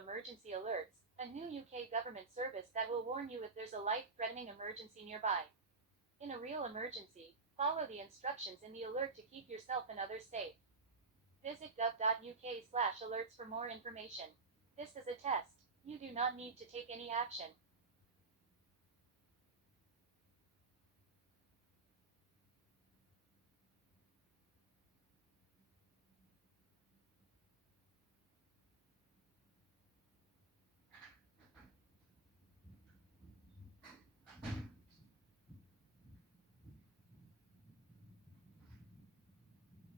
Emergency Alerts, a new UK government service that will warn you if there's a life-threatening emergency nearby. In a real emergency, follow the instructions in the alert to keep yourself and others safe. Visit gov.uk/alerts for more information. This is a test. You do not need to take any action.